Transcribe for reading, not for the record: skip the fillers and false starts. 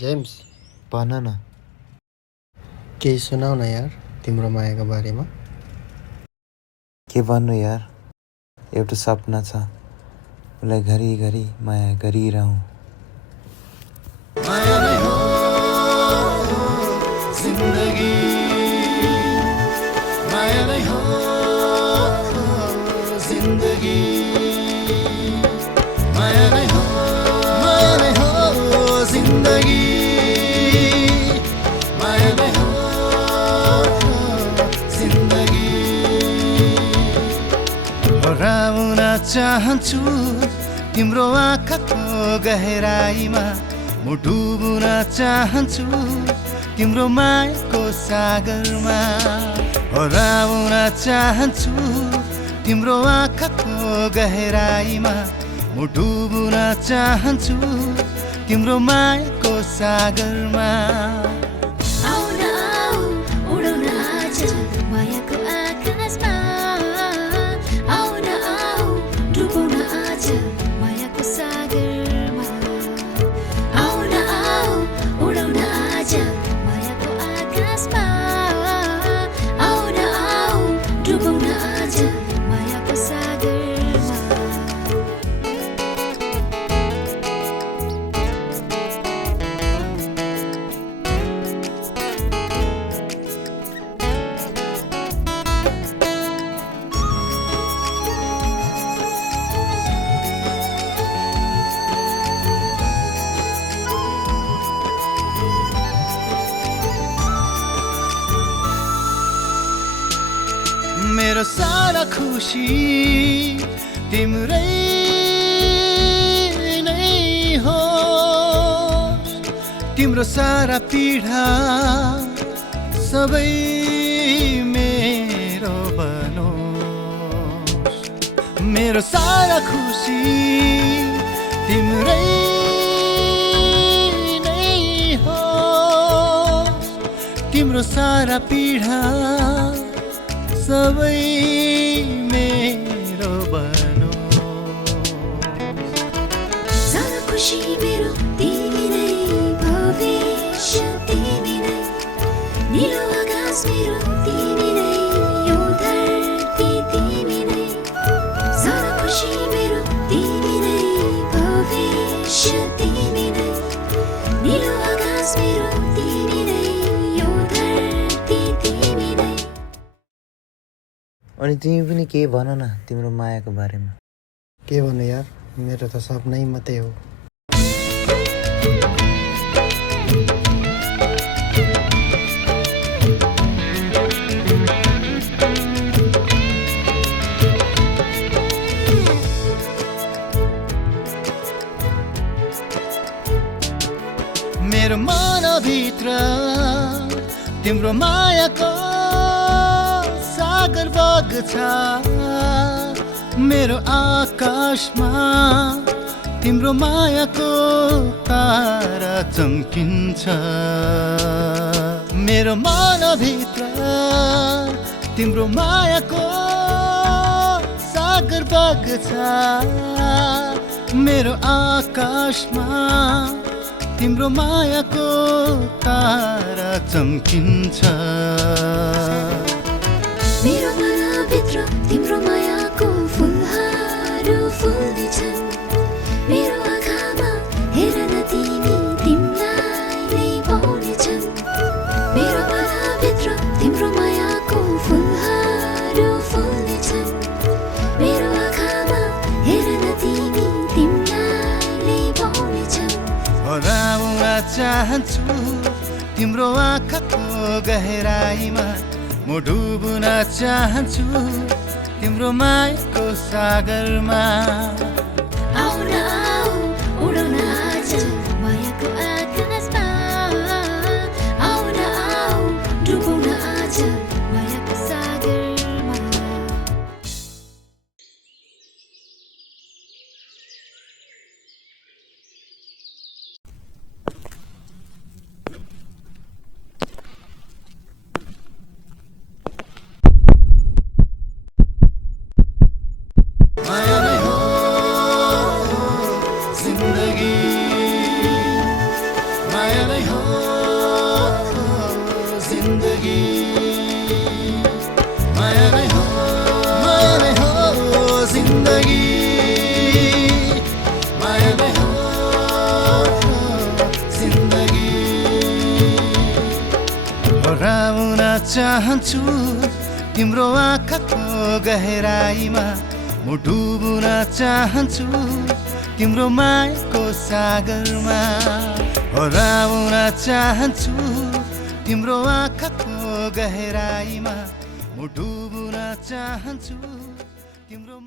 James, भन न। केही सुनाउ न यार तिम्रो मायाको बारेमा। के भन्नु यार, एउटा सपना छ, उसलाई घरिघरि माया गरिरहँ। माया नै हो जिन्दगी, माया नै हो जिन्दगी, माया नै हो जिन्दगी, माया नै हो जिन्दगी। हराउन चाहन्छु तिम्रो आँखाको गहराईमा, म डुब्न चाहन्छु तिम्रो मायाको सागरमा। हराउन चाहन्छु तिम्रो आँखाको गहराईमा, म डुब्न चाहन्छु तिम्रो मायाको सागरमा। आउन आऊ उडौन आज मायाको आकाशमा, आउन आऊ डुबौन आज मायाको सागरमा, आउन आऊ उडौन आज मायाको आकाशमा, आउन आऊ डुबौन आज मायाको सागरमा। मेरो सारा खुसी तिम्रै नै हो, तिम्रो सारा पीडा सबै मेरो बनोस्। मेरो सारा खुसी तिम्रै नै हो, तिम्रो सारा पीडा सबै मेरो बनोस्। सारा खुसी मेरो तिमी नै, भविष्य तिमी नै, नीलो आकाश मेरो तिमी नै, यो धरती तिमी नै। सारा खुसी मेरो तिमी नै, भविष्य तिमी नै, नीलो आकाश मेरो तिमी नै, यो धरती तिमी नै। अनि तिमी पनि केही भन न तिम्रो मायाको बारेमा। के भन्नु यार, मेरो त सपनै मात्रै हो। मेरो मनभित्र तिम्रो मायाको सागर बग्छ, मेरो आकाशमा तिम्रो मायाको तारा चम्किन्छ। मेरो मनभित्र तिम्रो मायाको सागर बग्छ, मेरो आकाशमा तिम्रो मायाको तारा चम्किन्छ। मेरो मनभित्र तिम्रो मायाको फुलहरू फुल्दैछन्, मेरो आँखामा हेर न तिमी तिमीलाई नै पाउनेछन्। मेरो मनभित्र तिम्रो मायाको फुलहरू फुल्दैछन्, मेरो आँखामा हेर न तिमी तिमीलाई नै पाउनेछन्। हराउन चाहन्छु तिम्रो आँखाको गहराईमा, म डुब्न चाहन्छु तिम्रो मायाको सागरमा। आउन आऊ उडौन आज मायाको आकाशमा, आउन आऊ डुबौन आज मायाको सागरमा। माया नै हो जिन्दगी, माया नै जिन्दगी माया नै हो जिन्दगी माया नै हो जिन्दगी हराउन चाहन्छु तिम्रो आँखाको गहराईमा म डुबुन चाहन्छु तिम्रो मायाको सागरमा हराउन चाहन्छु तिम्रो आँखाको गहराईमा म डुबुन चाहन्छु तिम्रो